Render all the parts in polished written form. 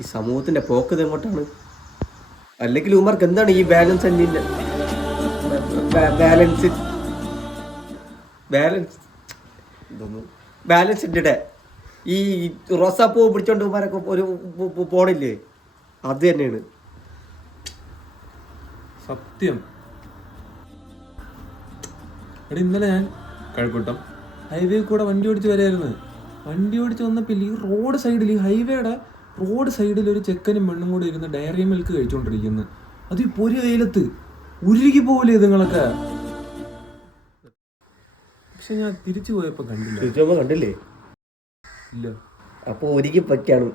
ഈ സമൂഹത്തിന്റെ പോക്കത് എങ്ങോട്ടാണ്? അല്ലെങ്കിൽ ഉമാർക്ക് എന്താണ് ഈ ബാലൻസ് ബാലൻസ് ബാലൻസ് ബാലൻസിൻ്റെ ഈ റോസാപ്പൂ പിടിച്ചോണ്ട് ഉമാരൊക്കെ ഒരു പോണില്ലേ? അത് തന്നെയാണ് സത്യം. എടാ ഇന്നലെ ഞാൻ കഴക്കൂട്ടം ഹൈവേ കൂടെ വണ്ടി ഓടിച്ച് വരായിരുന്നു. വണ്ടി ഓടിച്ച് വന്നപ്പോൾ ഈ റോഡ് സൈഡിൽ, ഈ ഹൈവേയുടെ റോഡ് സൈഡിൽ ഒരു ചെക്കനും പെണ്ണും കൂടെ ഇരുന്ന് ഡയറി മിൽക്ക് കഴിച്ചുകൊണ്ടിരിക്കുന്നു. അത് ഈ പൊരി വെയിലത്ത് ഉരുകി പോകില്ലേ ഇതുങ്ങളൊക്കെ. പക്ഷെ ഞാൻ തിരിച്ചു പോയപ്പോ കണ്ടില്ലേ? ഇല്ല. അപ്പൊ ഒരുക്കി പറ്റാണ്.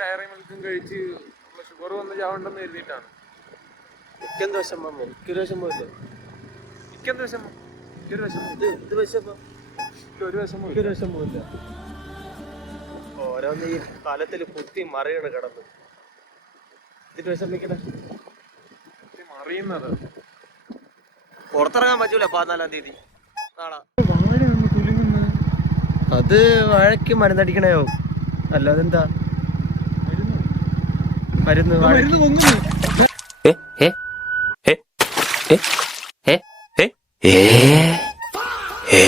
ഡയറി മിൽക്കും കഴിച്ച് ഷുഗർ വന്ന് ചാവണ്ടെന്ന് എഴുതിയിട്ടാണ്. എനിക്കെന്ത് വിഷമം? എനിക്കൊരു വിഷമമില്ല. ഒരു വിഷമമില്ല. ഓരോന്ന് ഈ കാലത്തിൽ കുത്തി മറിയാണ് കിടന്ന്. ഇതിട്ട് വിഷമിക്കണേ മറിയുന്നത്. പുറത്തിറങ്ങാൻ പറ്റൂല 14-ാം തീയതി നാളെ. അത് വാഴയ്ക്ക് മരുന്നടിക്കണയോ? അല്ലാതെന്താ മരുന്ന് ഏ